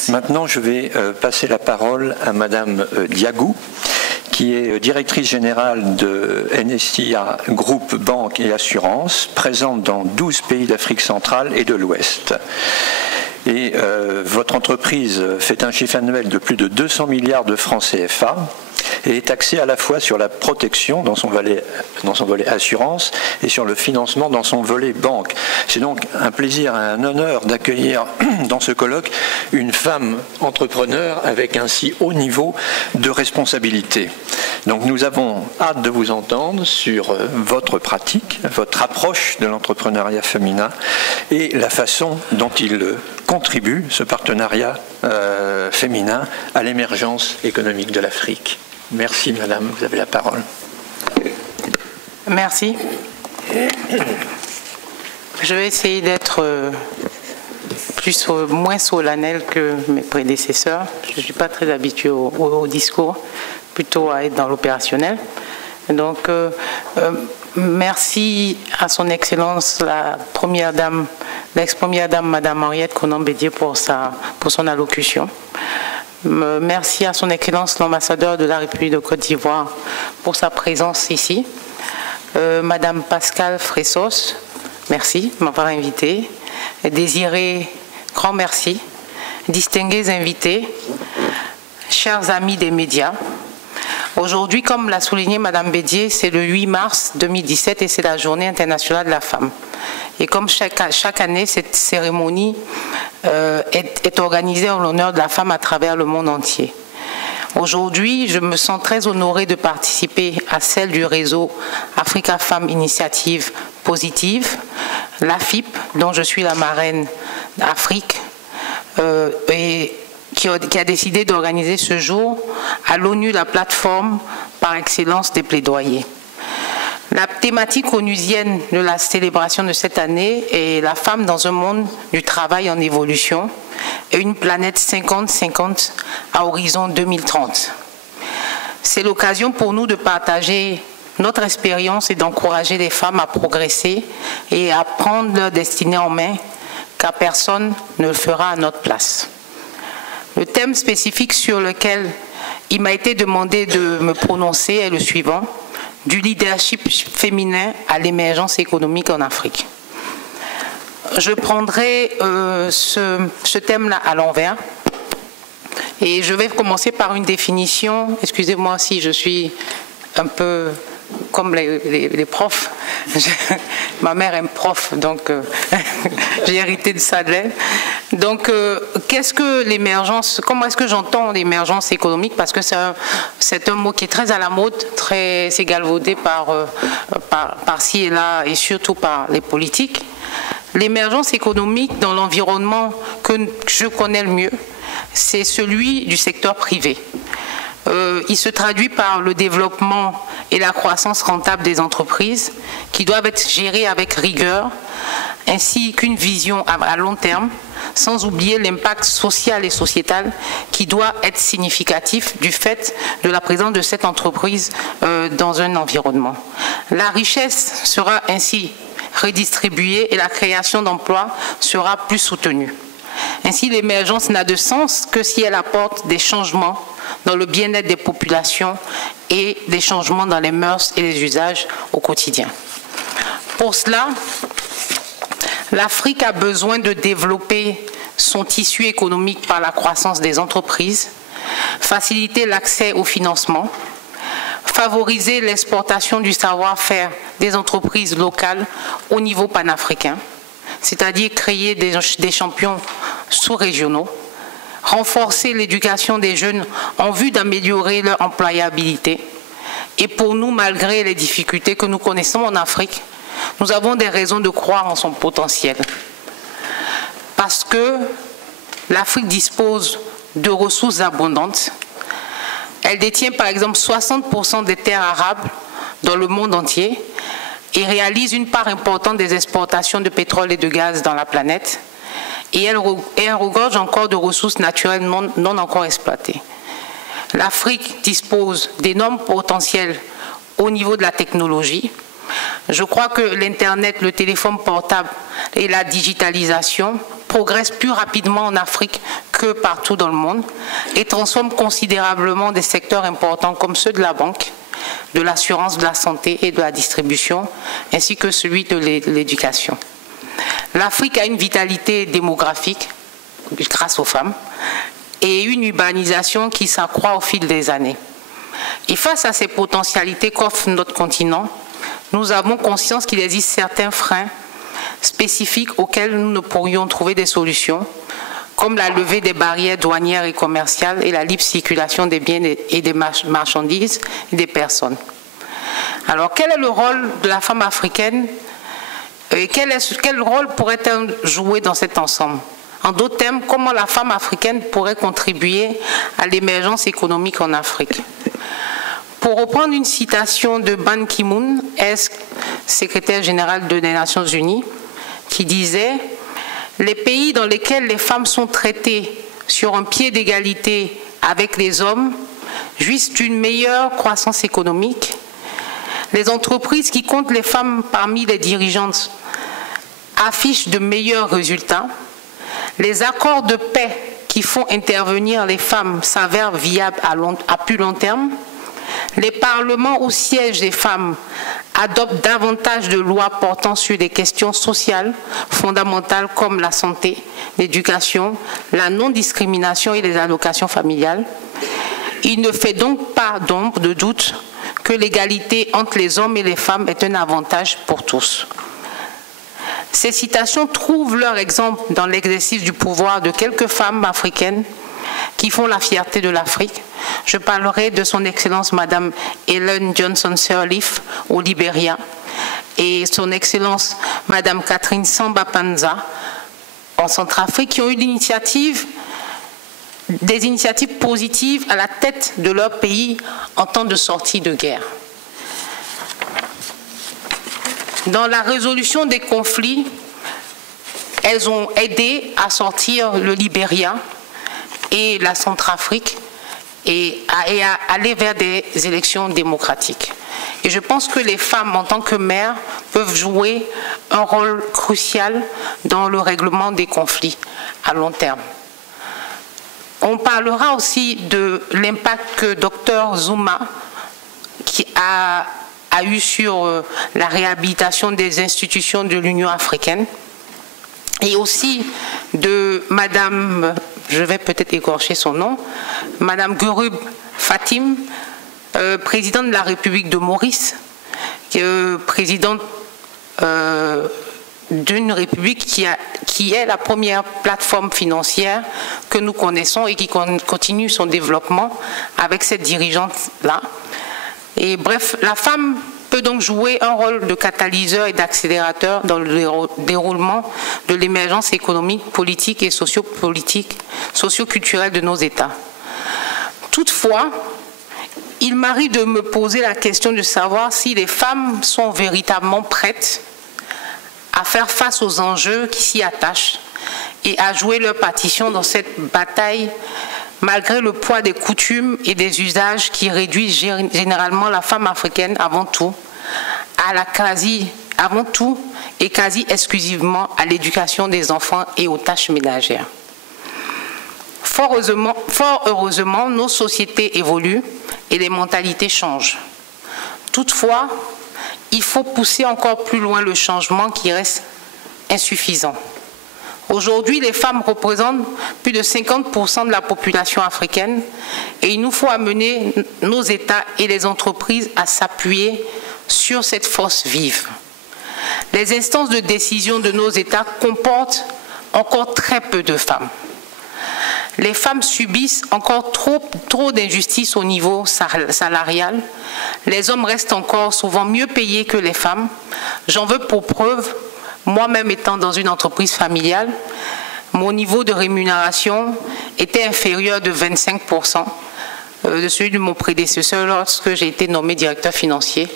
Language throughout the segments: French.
Merci. Maintenant, je vais passer la parole à Madame Diagou, qui est directrice générale de NSIA Groupe Banque et Assurance, présente dans 12 pays d'Afrique centrale et de l'Ouest. Et votre entreprise fait un chiffre annuel de plus de 200 milliards de francs CFA et est axée à la fois sur la protection dans son volet assurance et sur le financement dans son volet banque. C'est donc un plaisir et un honneur d'accueillir dans ce colloque une femme entrepreneur avec un si haut niveau de responsabilité. Donc nous avons hâte de vous entendre sur votre pratique, votre approche de l'entrepreneuriat féminin et la façon dont il contribue, ce partenariat féminin, à l'émergence économique de l'Afrique. Merci madame, vous avez la parole. Merci. Je vais essayer d'être moins solennel que mes prédécesseurs. Je ne suis pas très habituée au discours, plutôt à être dans l'opérationnel. Donc, merci à son Excellence, la première dame, l'ex-première dame, Madame Henriette Konan-Bédié, pour son allocution. Merci à son Excellence, l'ambassadeur de la République de Côte d'Ivoire, pour sa présence ici. Madame Pascale Fressos, merci de m'avoir invité. Désiré, grand merci. Distingués invités, chers amis des médias. Aujourd'hui, comme l'a souligné Madame Bédié, c'est le 8 mars 2017 et c'est la Journée internationale de la femme. Et comme chaque année, cette cérémonie est organisée en l'honneur de la femme à travers le monde entier. Aujourd'hui, je me sens très honorée de participer à celle du réseau Africa Femmes Initiative Positive, l'AFIP, dont je suis la marraine d'Afrique, et qui a décidé d'organiser ce jour à l'ONU la plateforme par excellence des plaidoyers. La thématique onusienne de la célébration de cette année est la femme dans un monde du travail en évolution et une planète 50-50 à horizon 2030. C'est l'occasion pour nous de partager notre expérience et d'encourager les femmes à progresser et à prendre leur destinée en main, car personne ne le fera à notre place. Le thème spécifique sur lequel il m'a été demandé de me prononcer est le suivant: du leadership féminin à l'émergence économique en Afrique. Je prendrai ce thème-là à l'envers et je vais commencer par une définition. Excusez-moi si je suis un peu comme les profs. Ma mère est prof, donc j'ai hérité de ça de elle. Donc, qu'est-ce que l'émergence, comment est-ce que j'entends l'émergence économique? Parce que c'est un mot qui est très à la mode, très galvaudé par-ci et là, et surtout par les politiques. L'émergence économique dans l'environnement que je connais le mieux, c'est celui du secteur privé. Il se traduit par le développement et la croissance rentable des entreprises qui doivent être gérées avec rigueur, ainsi qu'une vision à long terme, sans oublier l'impact social et sociétal qui doit être significatif du fait de la présence de cette entreprise dans un environnement. La richesse sera ainsi redistribuée et la création d'emplois sera plus soutenue. Ainsi, l'émergence n'a de sens que si elle apporte des changements dans le bien-être des populations et des changements dans les mœurs et les usages au quotidien. Pour cela, l'Afrique a besoin de développer son tissu économique par la croissance des entreprises, faciliter l'accès au financement, favoriser l'exportation du savoir-faire des entreprises locales au niveau panafricain, c'est-à-dire créer des champions sous-régionaux, renforcer l'éducation des jeunes en vue d'améliorer leur employabilité. Et pour nous, malgré les difficultés que nous connaissons en Afrique, nous avons des raisons de croire en son potentiel. Parce que l'Afrique dispose de ressources abondantes. Elle détient par exemple 60% des terres arables dans le monde entier et réalise une part importante des exportations de pétrole et de gaz dans la planète. Et elle regorge encore de ressources naturelles non encore exploitées. L'Afrique dispose d'énormes potentiels au niveau de la technologie. Je crois que l'Internet, le téléphone portable et la digitalisation progressent plus rapidement en Afrique que partout dans le monde et transforment considérablement des secteurs importants comme ceux de la banque, de l'assurance, de la santé et de la distribution, ainsi que celui de l'éducation. L'Afrique a une vitalité démographique grâce aux femmes et une urbanisation qui s'accroît au fil des années. Et face à ces potentialités qu'offre notre continent, nous avons conscience qu'il existe certains freins spécifiques auxquels nous ne pourrions trouver des solutions, comme la levée des barrières douanières et commerciales et la libre circulation des biens et des marchandises et des personnes. Alors, quel est le rôle de la femme africaine et quel rôle pourrait-elle jouer dans cet ensemble? En d'autres termes, comment la femme africaine pourrait contribuer à l'émergence économique en Afrique? Pour reprendre une citation de Ban Ki-moon, ex-secrétaire général des Nations Unies, qui disait « Les pays dans lesquels les femmes sont traitées sur un pied d'égalité avec les hommes jouissent d'une meilleure croissance économique. Les entreprises qui comptent les femmes parmi les dirigeantes affichent de meilleurs résultats. Les accords de paix qui font intervenir les femmes s'avèrent viables à plus long terme. Les parlements où siègent les femmes adoptent davantage de lois portant sur des questions sociales fondamentales comme la santé, l'éducation, la non-discrimination et les allocations familiales. Il ne fait donc pas d'ombre de doute que l'égalité entre les hommes et les femmes est un avantage pour tous. Ces citations trouvent leur exemple dans l'exercice du pouvoir de quelques femmes africaines qui font la fierté de l'Afrique. Je parlerai de son Excellence Madame Ellen Johnson Sirleaf au Libéria et son Excellence Madame Catherine Samba Panza en Centrafrique, qui ont eu des initiatives positives à la tête de leur pays en temps de sortie de guerre. Dans la résolution des conflits, elles ont aidé à sortir le Libéria et la Centrafrique et à aller vers des élections démocratiques. Et je pense que les femmes, en tant que mères, peuvent jouer un rôle crucial dans le règlement des conflits à long terme. On parlera aussi de l'impact que Dr Zuma qui a eu sur la réhabilitation des institutions de l'Union africaine et aussi de Madame, je vais peut-être écorcher son nom, Madame Gurub Fatim, présidente de la République de Maurice, présidente d'une république qui est la première plateforme financière que nous connaissons et qui continue son développement avec cette dirigeante-là. Et bref, la femme peut donc jouer un rôle de catalyseur et d'accélérateur dans le déroulement de l'émergence économique, politique et socio-culturelle de nos États. Toutefois, il m'arrive de me poser la question de savoir si les femmes sont véritablement prêtes à faire face aux enjeux qui s'y attachent et à jouer leur partition dans cette bataille malgré le poids des coutumes et des usages qui réduisent généralement la femme africaine avant tout et quasi exclusivement à l'éducation des enfants et aux tâches ménagères. Fort heureusement, nos sociétés évoluent et les mentalités changent. Toutefois, il faut pousser encore plus loin le changement qui reste insuffisant. Aujourd'hui, les femmes représentent plus de 50% de la population africaine et il nous faut amener nos États et les entreprises à s'appuyer sur cette force vive. Les instances de décision de nos États comportent encore très peu de femmes. Les femmes subissent encore trop d'injustices au niveau salarial. Les hommes restent encore souvent mieux payés que les femmes. J'en veux pour preuve, moi-même étant dans une entreprise familiale, mon niveau de rémunération était inférieur de 25% de celui de mon prédécesseur lorsque j'ai été nommé directeur financier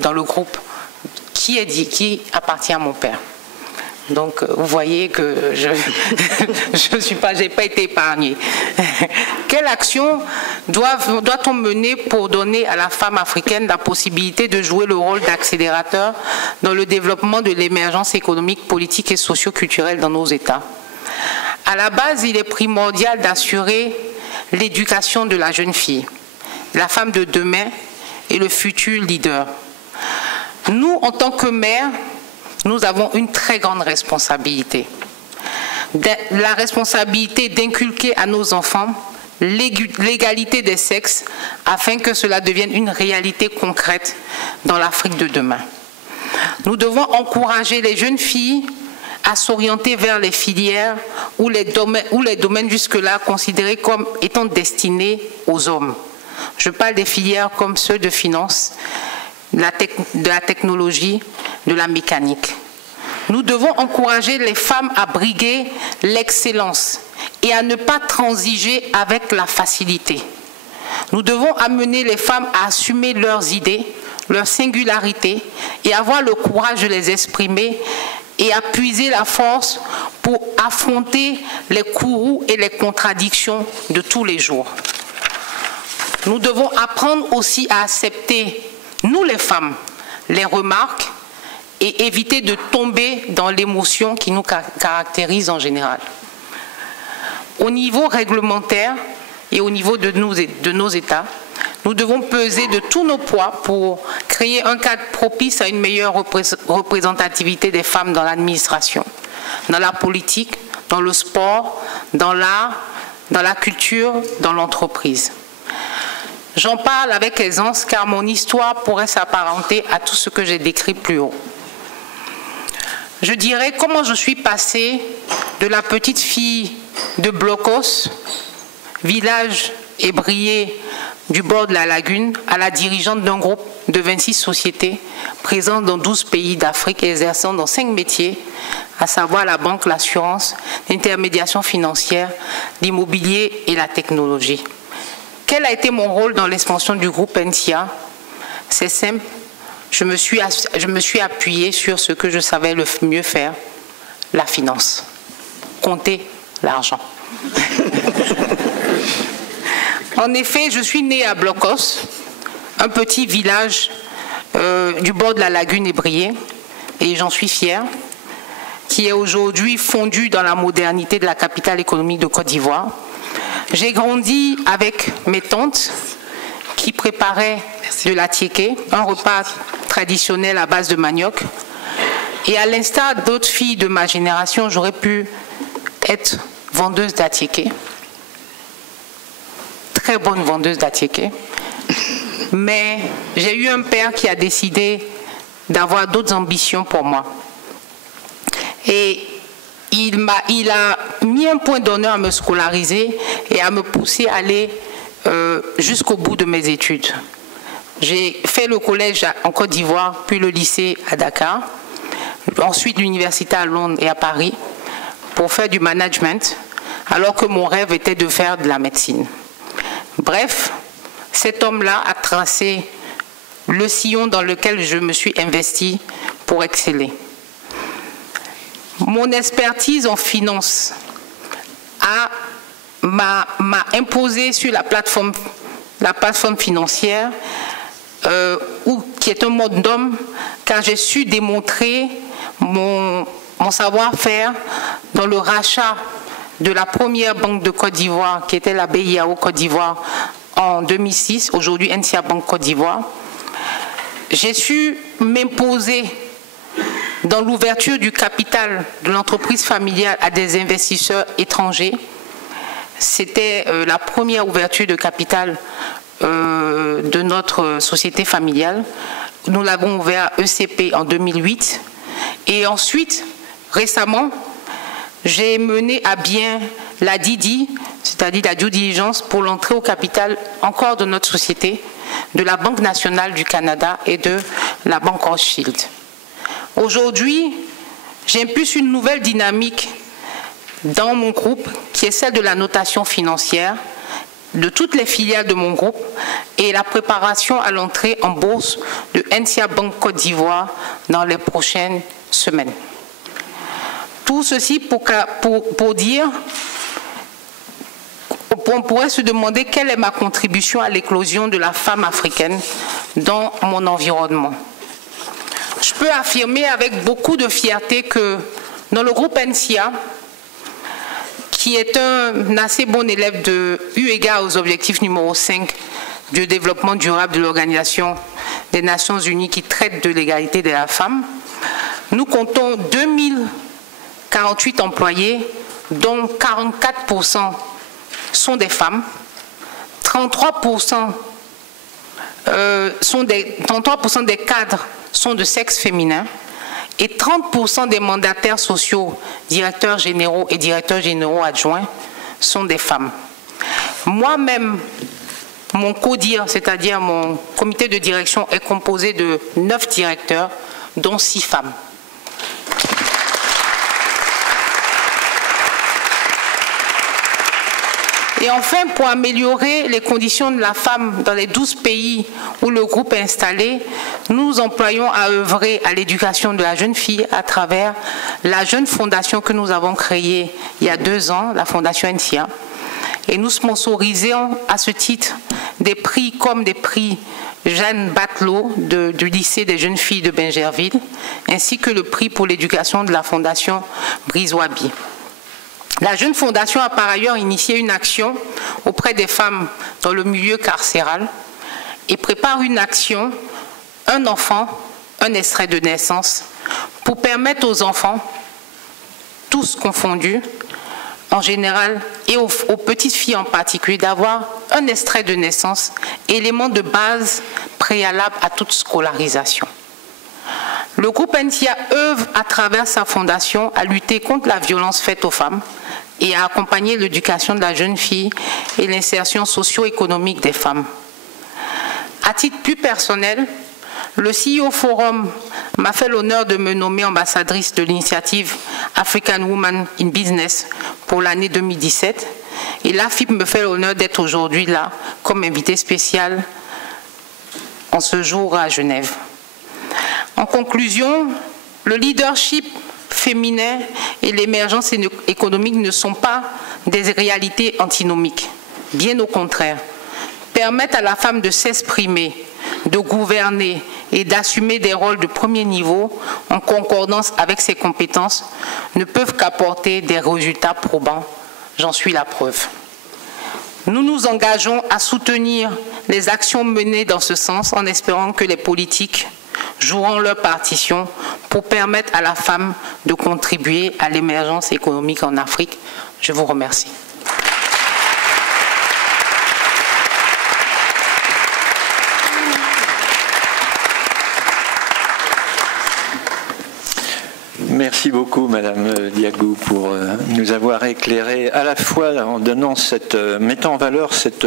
dans le groupe qui appartient à mon père. Donc, vous voyez que je n'ai pas été épargnée. Quelle action doit-on mener pour donner à la femme africaine la possibilité de jouer le rôle d'accélérateur dans le développement de l'émergence économique, politique et socio-culturelle dans nos États? À la base, il est primordial d'assurer l'éducation de la jeune fille, la femme de demain et le futur leader. Nous, en tant que mères, nous avons une très grande responsabilité. La responsabilité d'inculquer à nos enfants l'égalité des sexes afin que cela devienne une réalité concrète dans l'Afrique de demain. Nous devons encourager les jeunes filles à s'orienter vers les filières ou les domaines jusque-là considérés comme étant destinés aux hommes. Je parle des filières comme ceux de finance, de la technologie, de la mécanique. Nous devons encourager les femmes à briguer l'excellence et à ne pas transiger avec la facilité. Nous devons amener les femmes à assumer leurs idées, leur singularité et avoir le courage de les exprimer et à puiser la force pour affronter les courroux et les contradictions de tous les jours. Nous devons apprendre aussi à accepter, nous les femmes, les remarques et éviter de tomber dans l'émotion qui nous caractérise en général. Au niveau réglementaire et au niveau de nos États, nous devons peser de tous nos poids pour créer un cadre propice à une meilleure représentativité des femmes dans l'administration, dans la politique, dans le sport, dans l'art, dans la culture, dans l'entreprise. J'en parle avec aisance car mon histoire pourrait s'apparenter à tout ce que j'ai décrit plus haut. Je dirais comment je suis passée de la petite fille de Blocos, village ébrié du bord de la lagune, à la dirigeante d'un groupe de 26 sociétés présentes dans 12 pays d'Afrique et exerçant dans 5 métiers, à savoir la banque, l'assurance, l'intermédiation financière, l'immobilier et la technologie. Quel a été mon rôle dans l'expansion du groupe NCIA? C'est simple, je me suis appuyée sur ce que je savais le mieux faire, la finance, compter l'argent. En effet, je suis née à Blocos, un petit village du bord de la lagune ébriée, et j'en suis fière, qui est aujourd'hui fondu dans la modernité de la capitale économique de Côte d'Ivoire. J'ai grandi avec mes tantes qui préparaient de l'attiéké, un repas traditionnel à base de manioc. Et à l'instar d'autres filles de ma génération, j'aurais pu être vendeuse d'attiéké. Très bonne vendeuse d'attiéké. Mais j'ai eu un père qui a décidé d'avoir d'autres ambitions pour moi. Et il a mis un point d'honneur à me scolariser et à me pousser à aller jusqu'au bout de mes études. J'ai fait le collège en Côte d'Ivoire, puis le lycée à Dakar, ensuite l'université à Londres et à Paris pour faire du management, alors que mon rêve était de faire de la médecine. Bref, cet homme-là a tracé le sillon dans lequel je me suis investie pour exceller. Mon expertise en finance m'a imposé sur la plateforme financière, qui est un mode d'homme, car j'ai su démontrer mon savoir-faire dans le rachat de la première banque de Côte d'Ivoire, qui était la BIAO Côte d'Ivoire en 2006, aujourd'hui NCIA Banque Côte d'Ivoire. J'ai su m'imposer dans l'ouverture du capital de l'entreprise familiale à des investisseurs étrangers. C'était la première ouverture de capital de notre société familiale. Nous l'avons ouvert à ECP en 2008. Et ensuite, récemment, j'ai mené à bien la DD, c'est-à-dire la due diligence, pour l'entrée au capital encore de notre société, de la Banque nationale du Canada et de la Banque Rothschild. Aujourd'hui, j'impulse une nouvelle dynamique dans mon groupe, qui est celle de la notation financière de toutes les filiales de mon groupe et la préparation à l'entrée en bourse de NCIA Banque Côte d'Ivoire dans les prochaines semaines. Tout ceci pour dire, on pourrait se demander quelle est ma contribution à l'éclosion de la femme africaine dans mon environnement. Je peux affirmer avec beaucoup de fierté que dans le groupe NCIA, qui est un assez bon élève eu égard aux objectifs numéro 5 du développement durable de l'Organisation des Nations Unies qui traite de l'égalité de la femme. Nous comptons 2048 employés, dont 44% sont des femmes, 33% des cadres sont de sexe féminin et 30% des mandataires sociaux, directeurs généraux et directeurs généraux adjoints sont des femmes. Moi-même, mon CODIR, c'est-à-dire mon comité de direction, est composé de 9 directeurs, dont 6 femmes. Et enfin, pour améliorer les conditions de la femme dans les 12 pays où le groupe est installé, nous employons à œuvrer à l'éducation de la jeune fille à travers la jeune fondation que nous avons créée il y a 2 ans, la fondation NCIA. Et nous sponsorisons à ce titre des prix comme des prix Jeanne Batelot du lycée des jeunes filles de Bingerville, ainsi que le prix pour l'éducation de la fondation Brizoabi. La jeune fondation a par ailleurs initié une action auprès des femmes dans le milieu carcéral et prépare une action, un enfant, un extrait de naissance, pour permettre aux enfants, tous confondus, en général, et aux petites filles en particulier, d'avoir un extrait de naissance, élément de base préalable à toute scolarisation. Le groupe NCIA œuvre à travers sa fondation à lutter contre la violence faite aux femmes et à accompagner l'éducation de la jeune fille et l'insertion socio-économique des femmes. À titre plus personnel, le CEO Forum m'a fait l'honneur de me nommer ambassadrice de l'initiative African Women in Business pour l'année 2017 et l'AFIP me fait l'honneur d'être aujourd'hui là comme invité spécial en ce jour à Genève. En conclusion, le leadership féminin et l'émergence économique ne sont pas des réalités antinomiques, bien au contraire. Permettre à la femme de s'exprimer, de gouverner et d'assumer des rôles de premier niveau en concordance avec ses compétences ne peuvent qu'apporter des résultats probants. J'en suis la preuve. Nous nous engageons à soutenir les actions menées dans ce sens en espérant que les politiques joueront leur partition pour permettre à la femme de contribuer à l'émergence économique en Afrique. Je vous remercie. Merci beaucoup, Madame Diagou, pour nous avoir éclairé à la fois en donnant mettant en valeur cette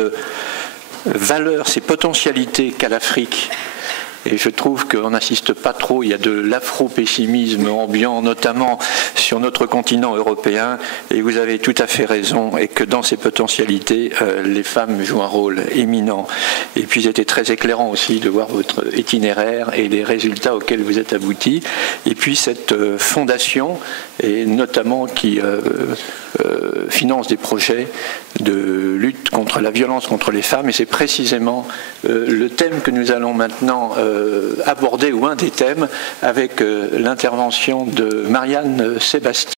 valeur, ces potentialités qu'a l'Afrique. Et je trouve qu'on n'assiste pas trop, il y a de l'afro-pessimisme ambiant, notamment sur notre continent européen, et vous avez tout à fait raison, et que dans ces potentialités, les femmes jouent un rôle éminent. Et puis c'était très éclairant aussi de voir votre itinéraire et les résultats auxquels vous êtes aboutis, et puis cette fondation, et notamment qui finance des projets de lutte contre la violence contre les femmes, et c'est précisément le thème que nous allons maintenant aborder, ou un des thèmes, avec l'intervention de Marianne Sébastien.